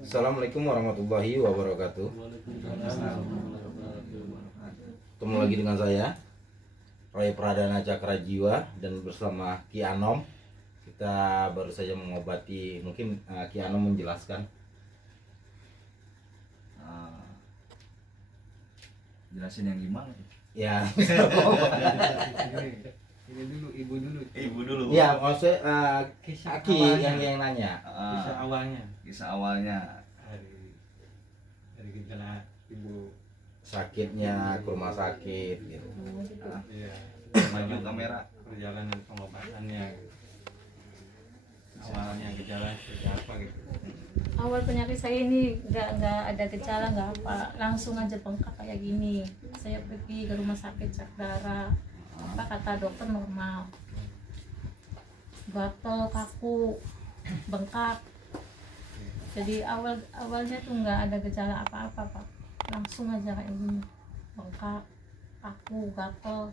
Assalamualaikum warahmatullahi wabarakatuh. Ketemu lagi dengan saya Roy Pradana Cakra Jiwa dan bersama Ki Anom. Kita baru saja mengobati, mungkin Ki Anom menjelaskan. Jelasin yang gimana? Ya. Ini dulu, ibu dulu. Ya, maksudnya Kisah Ki awalnya. yang nanya. Kisah awalnya Dari gejala ibu. Sakitnya ke rumah sakit gitu. Iya. maju kamera. Perjalanan pengobatannya. Awalnya gejala seperti apa gitu. Awal penyakit saya ini nggak ada gejala, nggak apa, langsung aja bengkak kayak gini. Saya pergi ke rumah sakit cek darah, apa kata dokter normal, gatel, kaku, bengkak. Jadi awalnya tuh nggak ada gejala apa-apa Pak, langsung aja kayak gini, bengkak, kaku, gatel.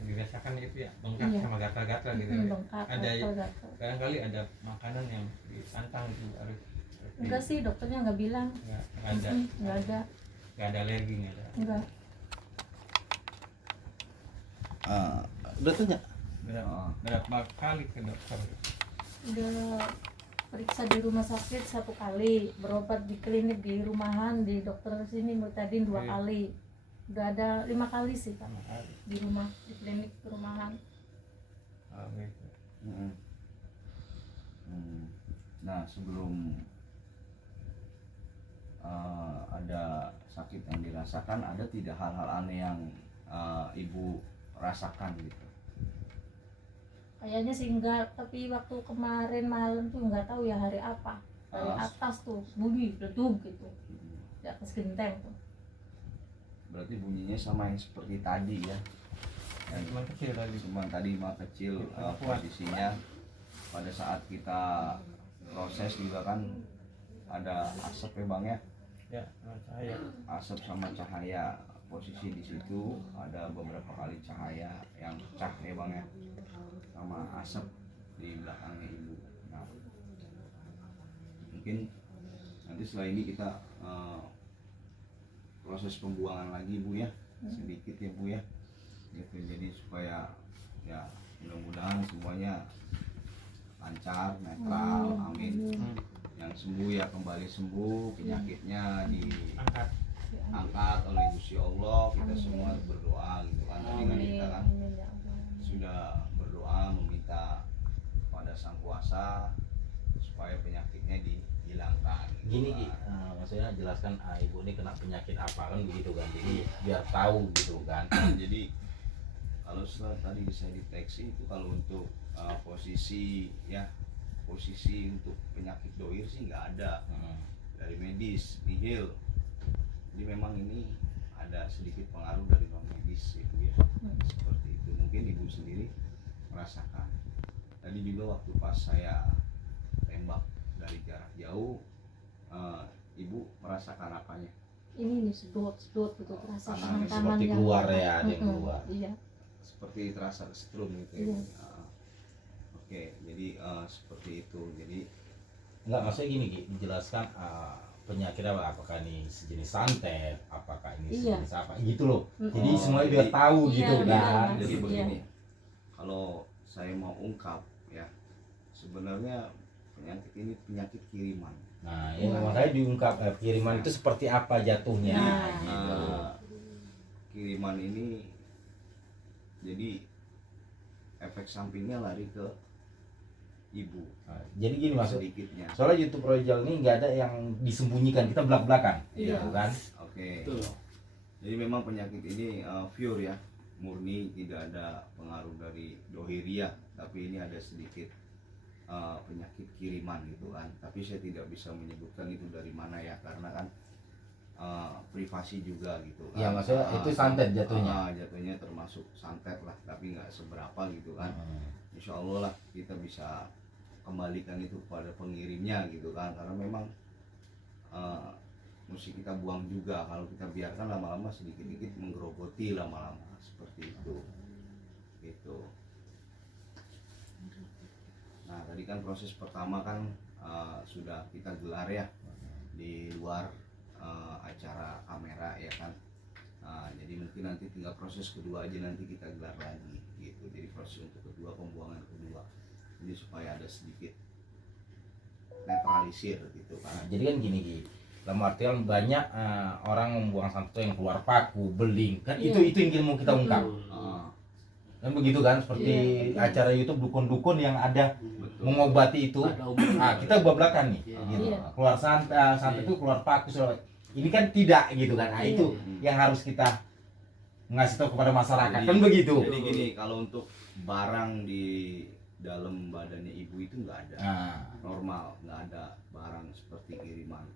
Dirasakan itu ya, bengkak Iya. sama gatal-gatal gitu. Bengkak, Ada gatel. kadang-kali ada makanan yang ditantang itu harus Enggak sih, dokternya nggak bilang. nggak ada. Nggak ada, Alergi nggak ada. enggak. Udah tanya? Berapa kali ke dokter? Udah periksa di rumah sakit 1 kali, berobat di klinik di rumahan di dokter sini Murtadin 2 Iya. kali. Udah ada 5 kali sih Pak Sama kali. di rumah, di klinik rumahan. Oh, gitu. Nah, sebelum ada sakit yang dirasakan, ada tidak hal-hal aneh yang ibu rasakan gitu? Kayaknya sih enggak, tapi waktu kemarin malam tuh nggak tahu ya hari apa. Dari atas tuh bunyi ledug gitu. Di atas genteng tuh. Berarti bunyinya sama yang seperti tadi ya? Cuman kecil tadi. Cuman tadi mah kecil Kurang kuat. posisinya. Pada saat kita proses juga kan ada asap ya Bang ya? Ya, saya. Asap sama cahaya. Posisi di situ ada beberapa kali cahaya yang pecah ya Bang ya, sama asap di belakangnya ibu. Nah, mungkin nanti setelah ini kita proses pembuangan lagi Bu ya, sedikit ya Bu ya, gitu. Jadi supaya ya mudah-mudahan semuanya lancar, netral, amin. Yang sembuh ya kembali sembuh, penyakitnya diangkat oleh Gusti Allah. Kita semua berdoa gitu kan. Tadi kan kita kan Amin ya Allah. sudah berdoa meminta pada Sang Kuasa supaya penyakitnya dihilangkan gitu Gini Ki, kan. maksudnya jelaskan ibu ini kena penyakit apa kan begitu kan, jadi biar tahu gitu kan. Jadi kalau setelah tadi saya deteksi itu, kalau untuk posisi untuk penyakit doir sih nggak ada dari medis, nihil. Jadi memang ini ada sedikit pengaruh dari non medis itu ya, seperti itu. Mungkin ibu sendiri merasakan. Tadi juga waktu pas saya tembak dari jarak jauh, ibu merasakan apanya? Ini nih sedot gitu, terasa Tangannya tangan seperti yang keluar ya, ada yang keluar. Iya. Seperti terasa kesetrum gitu ya. Iya. Oke, jadi seperti itu. Jadi Enggak, maksudnya gini Ki, dijelaskan penyakit apa, apakah ini sejenis santet, apakah ini Iya. sejenis apa gitu loh. Jadi Oh, semuanya biar jadi- tahu Iya, gitu benar, kan. Mas. Jadi Iya. begini, kalau saya mau ungkap ya, sebenarnya penyakit ini penyakit kiriman. Nah, ini makanya diungkap kiriman itu seperti apa jatuhnya Nah. gitu. Kiriman ini jadi efek sampingnya lari ke ibu Nah, jadi gini maksud, sedikitnya. soalnya YouTube Rojal ini nggak ada yang disembunyikan, kita belak-belakan Iya. gitu kan. Oke. Jadi memang penyakit ini pure ya, murni, tidak ada pengaruh dari dohiria, tapi ini ada sedikit penyakit kiriman gitu kan. Tapi saya tidak bisa menyebutkan itu dari mana ya, karena kan privasi juga gitu kan. Ya maksudnya itu santet jatuhnya. Jatuhnya termasuk santet lah, tapi nggak seberapa gitu kan. Hmm. Insya Allah lah kita bisa kembalikan itu kepada pengirimnya gitu kan, karena memang mesti kita buang juga. Kalau kita biarkan lama-lama sedikit-sedikit menggerogoti lama-lama seperti itu gitu. tadi kan proses pertama kan sudah kita gelar ya di luar acara kamera ya kan. Jadi mungkin nanti tinggal proses kedua aja nanti kita gelar lagi gitu. Jadi proses untuk kedua, pembuangan kedua, jadi supaya ada sedikit netralisir gitu kan. Jadi kan gini Ki, dalam artian banyak orang membuang sampah yang keluar paku, beling, kan Iya. itu yang mau kita ungkap. Ah, Kan begitu kan, seperti Iya, betul. acara YouTube dukun-dukun yang ada betul. mengobati itu. Ada umum. Kita bablakan nih, Iya. gitu. Iya. Keluar santai itu keluar paku. Ini kan tidak gitu kan. Nah, Iya. itu yang harus kita ngasih tahu kepada masyarakat, kan Jadi- begitu. Jadi gini, kalau untuk barang di dalam badannya ibu itu nggak ada. Nah, Normal, nggak ada barang seperti kiriman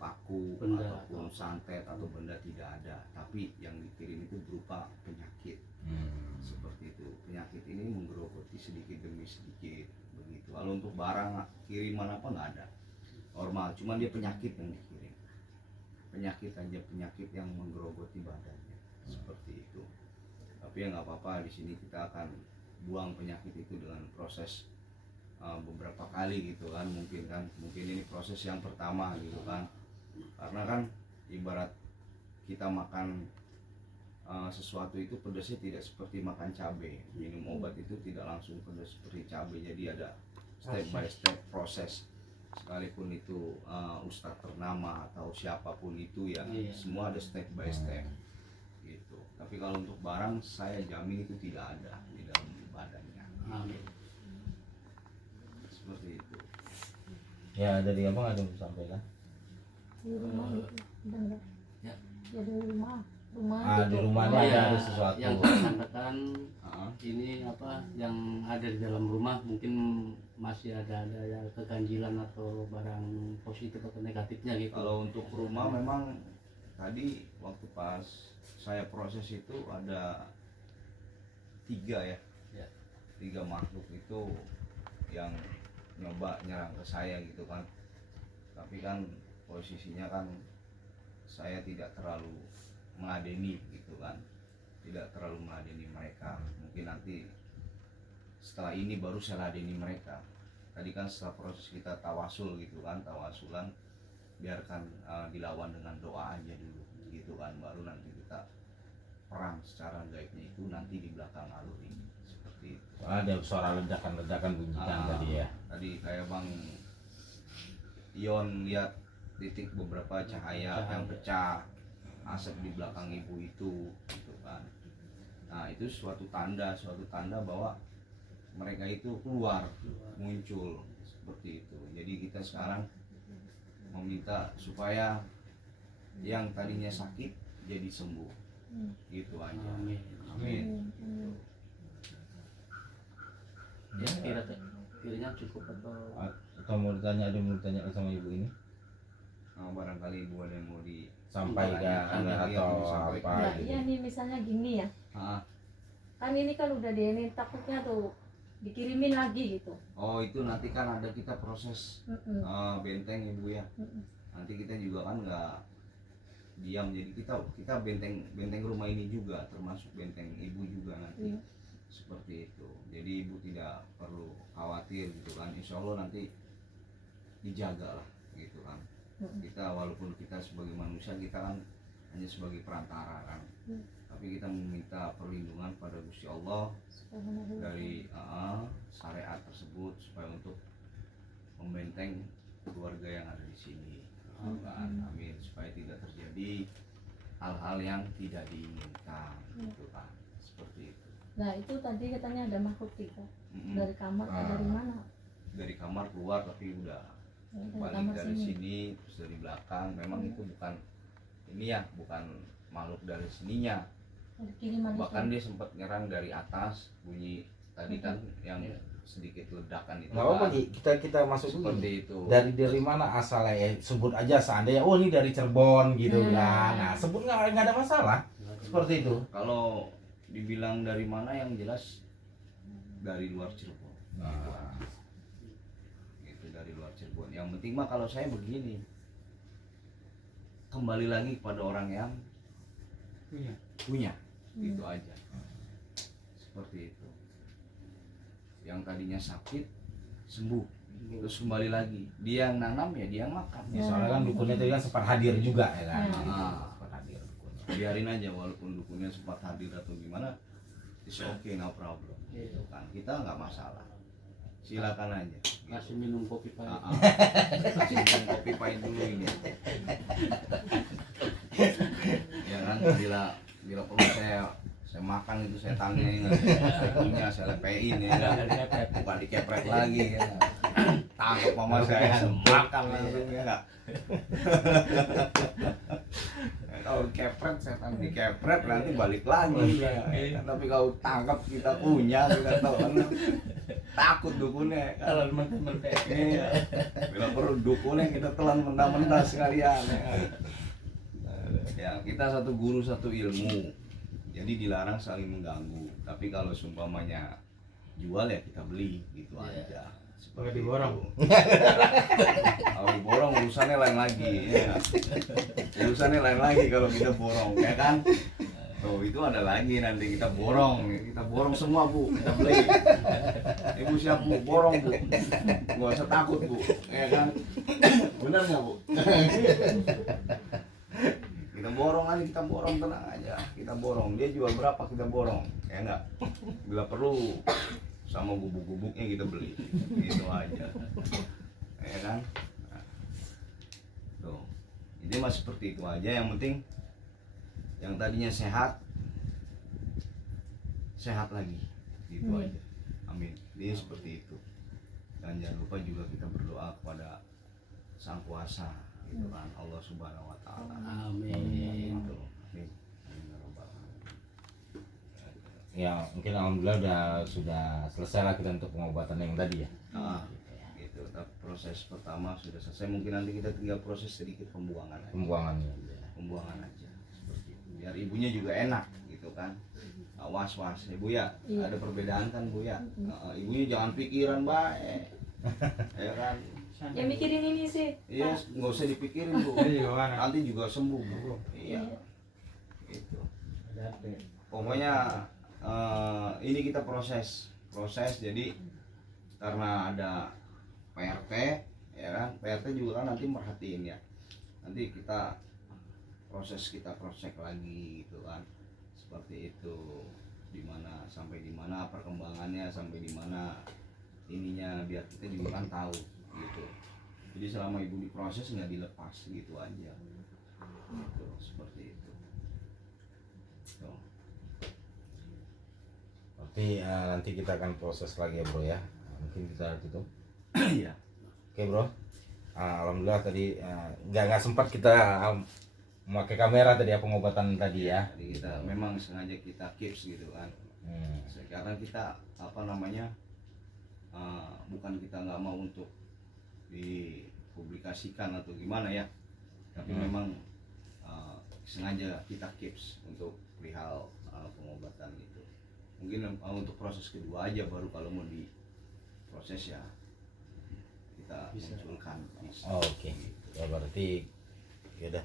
paku Benda. ataupun santet atau benda, tidak ada. Tapi yang dikirim itu berupa penyakit seperti itu. Penyakit ini menggerogoti sedikit demi sedikit begitu. Kalau untuk barang kiriman apa nggak ada, normal. Cuman dia penyakit yang dikirim, penyakit aja, penyakit yang menggerogoti badannya seperti itu. Tapi ya nggak apa-apa, di sini kita akan buang penyakit itu dengan proses beberapa kali gitu kan. Mungkin ini proses yang pertama gitu kan, karena kan ibarat kita makan sesuatu itu pedasnya tidak seperti makan cabai. Minum obat itu tidak langsung pedas seperti cabai, jadi ada step by step proses. Sekalipun itu ustadz ternama atau siapapun itu ya, Iya. semua ada step by step gitu. Tapi kalau untuk barang, saya jamin itu tidak ada di dalam badannya. Amin. Seperti itu. ya dari abang ada yang disampaikan. Di rumah itu benar. Ya. Ya di rumah Di gitu. rumah Oh, ada iya. sesuatu. Yang saya sampaikan Ah, ini apa yang ada di dalam rumah, mungkin masih ada yang keganjilan atau barang positif atau negatifnya gitu. Kalau untuk rumah memang tadi waktu pas saya proses itu ada 3 ya, Ya. 3 makhluk itu yang nyoba nyerang ke saya gitu kan. Tapi kan posisinya kan saya tidak terlalu mengadeni gitu kan, tidak terlalu mengadeni mereka. Mungkin nanti setelah ini baru saya ladeni mereka. Tadi kan setelah proses kita tawasul gitu kan, tawasulan, biarkan dilawan dengan doa aja dulu gitu kan, baru nanti kita perang secara gaibnya itu nanti di belakang alur ini seperti itu. Ada suara ledakan-ledakan bunyikan tadi ya. Tadi kayak Bang Ion lihat titik beberapa cahaya yang pecah, asap di belakang ibu itu gitu kan. Nah itu suatu tanda bahwa mereka itu keluar, muncul seperti itu. Jadi kita sekarang meminta supaya yang tadinya sakit jadi sembuh, gitu aja. Amin. Amin. Ya kira-kira cukup atau Atau mau ditanya, ada yang mau ditanya sama ibu ini? Nah, barangkali ibu ada yang mau Sampaikan Iya, atau disampaikan. apa Nah, gitu. iya nih misalnya gini ya. Ah, Kan ini kan udah ini takutnya tuh dikirimin lagi gitu. oh itu nanti kan ada kita proses Mm-mm. benteng ibu ya. Mm-mm. Nanti kita juga kan nggak diam, jadi kita benteng rumah ini juga termasuk benteng ibu juga nanti. Iya. Seperti itu, jadi ibu tidak perlu khawatir gitu kan. Insya Allah nanti dijaga lah gitu kan. Kita walaupun kita sebagai manusia, kita kan hanya sebagai perantara kan, tapi kita meminta perlindungan pada Gusti Allah dari syariat tersebut supaya untuk membenteng keluarga yang ada di sini kan. Amin, supaya tidak terjadi hal-hal yang tidak diinginkan gitu kan, seperti itu. Nah itu tadi katanya ada makhluk 3 Mm-mm. dari kamar atau dari mana? Dari kamar keluar, tapi udah Ya, dari balik kamar dari sini. sini terus dari belakang. Memang itu bukan ini ya, bukan makhluk dari sininya, Dari kiriman bahkan itu. dia sempat nyerang dari atas, bunyi tadi kan yang sedikit ledakan itu Nggak apa-apa kan. Ki, kita masuk dulu. Seperti itu. Dari mana asalnya ya? Sebut aja seandainya oh ini dari Cirebon gitu Hmm. kan. Nah, sebut nggak ada masalah. Seperti itu. Kalau dibilang dari mana, yang jelas dari luar Cirebon. Gitu kan. Itu dari luar Cirebon. Yang penting mah kalau saya begini, kembali lagi kepada orang yang punya, gitu aja. Seperti itu. Yang tadinya sakit sembuh, terus kembali lagi. Dia yang nanam ya dia yang makan. Ya, soalnya kan dukunnya tadi kan sempat hadir juga ya kan. Ah. Sempat hadir dukunnya. Biarin aja walaupun dukunnya sempat hadir atau gimana, it's okay, no problem. Gitu kan, kita nggak masalah. Silakan aja. Kasih minum kopi pahit. Kasih minum kopi pahit dulu ini. Ya kan, bila perlu saya makan itu saya tangnya, saya punya, saya lepein ya, bukan dikeprek lagi ya. Tangkap mama saya makan langsung ya nggak. Kalau dikepret saya tangkap dikepret nanti balik lagi ya. Tapi kalau tangkap kita punya kita tahu kan takut dukunnya kan. Kalau mentah-mentah. Iya. Bila perlu dukunnya kita telan mentah-mentah sekalian ya. Ya kita satu guru satu ilmu. Jadi dilarang saling mengganggu. Tapi kalau seumpamanya jual ya kita beli gitu aja. Boleh diborong. Kalau diborong urusannya lain lagi ya. Urusannya lain lagi kalau kita borong ya kan. Tuh itu ada lagi nanti kita borong semua Bu, kita beli. Ibu siap Bu, borong Bu. Gak usah takut Bu, ya kan. Benar nggak Bu? Kita borong aja, kita borong tenang aja, kita borong. Dia jual berapa kita borong, ya enggak. Bila perlu sama gubuk-gubuknya kita beli, gitu aja, ya kan. Nah, tuh, ini masih seperti itu aja. Yang penting, yang tadinya sehat lagi, gitu aja. Amin. Dia seperti itu. Dan jangan lupa juga kita berdoa kepada Sang Kuasa, gitu kan, Allah Subhanahu Wa Taala. Amin. Gitu. Amin. Amin ya Rabbal Alamin. Ya mungkin alhamdulillah sudah selesai lah kita untuk pengobatan yang tadi ya. Gitu. Tapi proses pertama sudah selesai. Mungkin nanti kita tinggal proses sedikit pembuangan aja. Pembuangannya. Pembuangan aja seperti itu. Biar ibunya juga enak, gitu kan. Was-was ya Bu ya. Iya. Ada perbedaan kan Bu ya. Ibunya jangan pikiran baik. Ya kan. Ya mikirin ini sih. Iya, nggak usah dipikirin Bu. Iya, mana? Nanti juga sembuh Bu. Iya. Gitu. Pokoknya ini kita proses jadi karena ada PRT ya kan, PRT juga kan nanti merhatiin ya, nanti kita cross check lagi gitu kan, seperti itu, sampai di mana perkembangannya, sampai di mana ininya, biar kita juga kan tahu gitu. Jadi selama ibu diproses nggak dilepas gitu aja gitu, seperti itu. Tuh. Berarti nanti kita akan proses lagi ya bro ya. Mungkin kita tutup. Iya. Oke bro. Alhamdulillah tadi nggak sempat kita memakai kamera tadi ya, pengobatan tadi ya. Jadi kita memang sengaja kita keeps gitu kan. Karena kita bukan kita nggak mau untuk dipublikasikan atau gimana ya, tapi memang sengaja kita keeps untuk perihal pengobatan itu. Mungkin untuk proses kedua aja, baru kalau mau diproses ya kita munculkan. Oke. Ya berarti ya udah.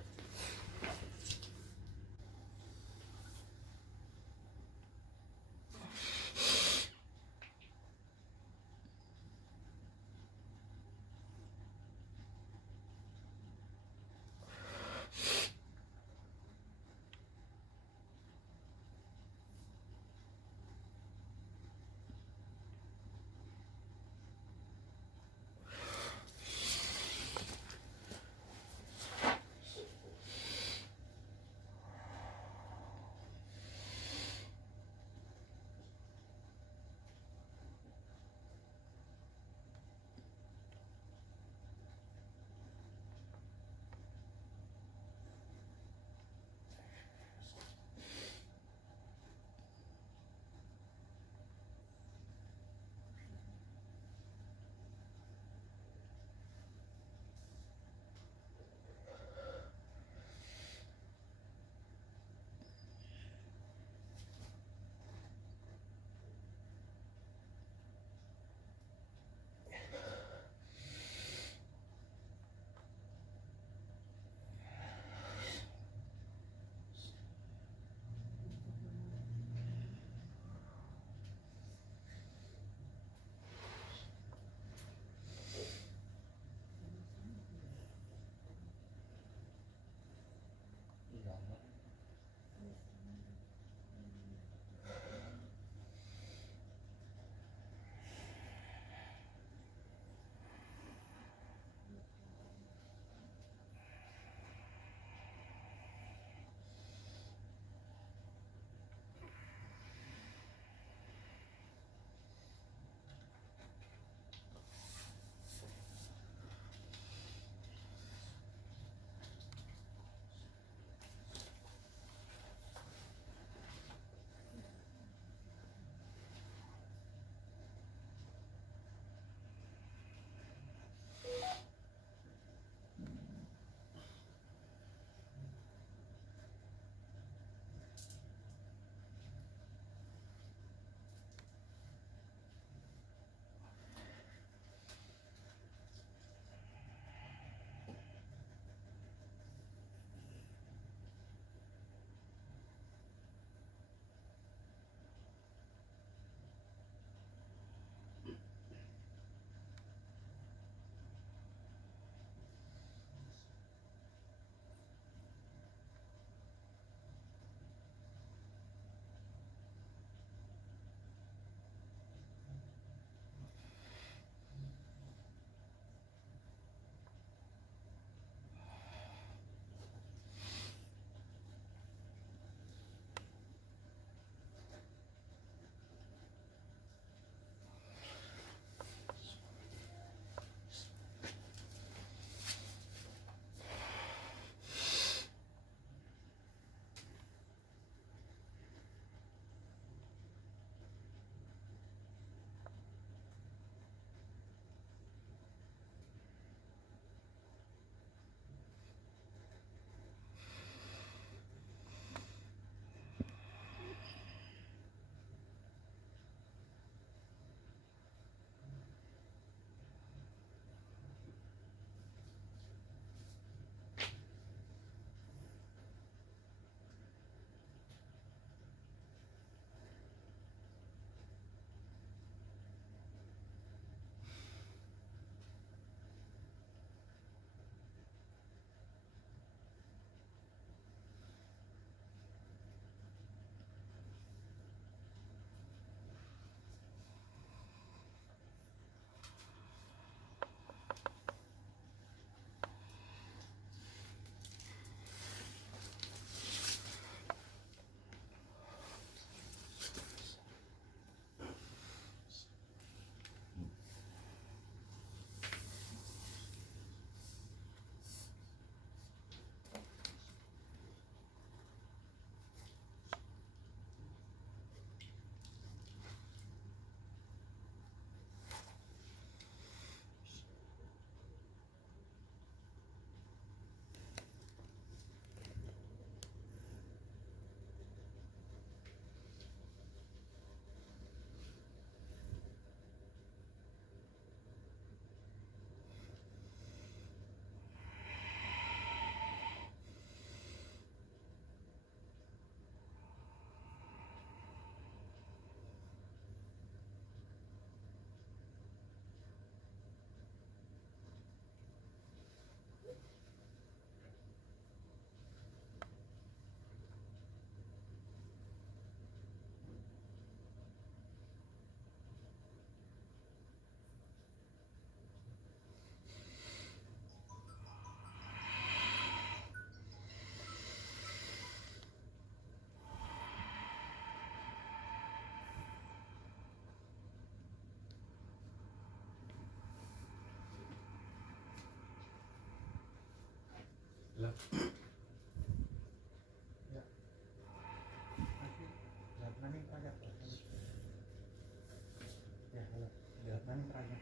Nani terakhir.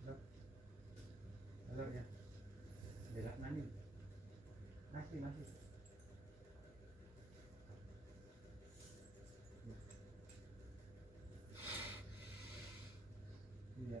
Halo. Halo ya. Berak nani? Masih. Iya.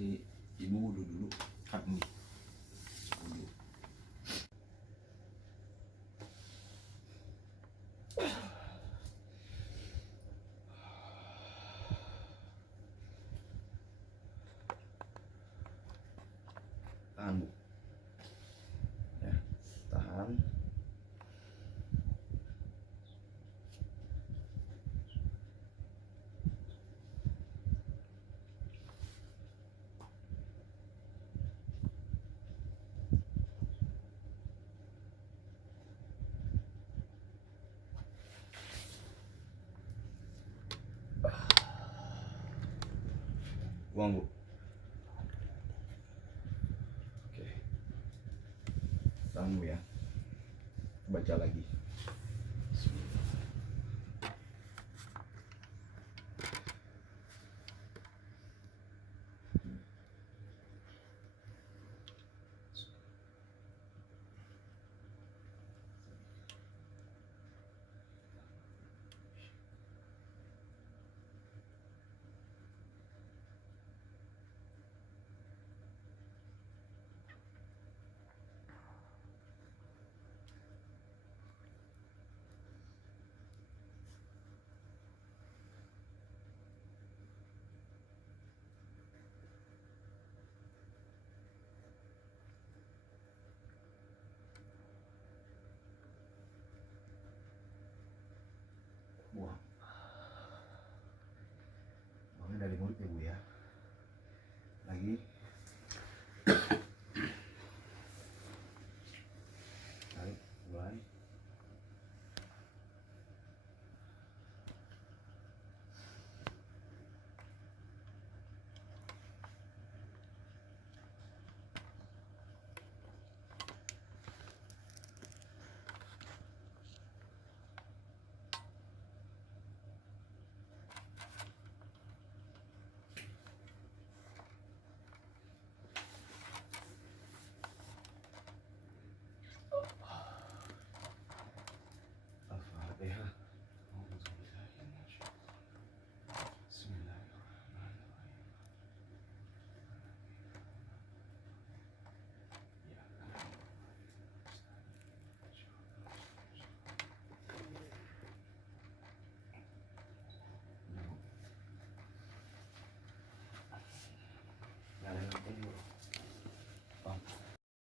kasih ibu wudhu dulu. Kat ini. Wudhu. Tahan bu. Ya, tahan. Buang bu. Oke. Tahan bu ya. Baca lagi. Buang. Buangnya dari mulut ya bu ya. Lagi.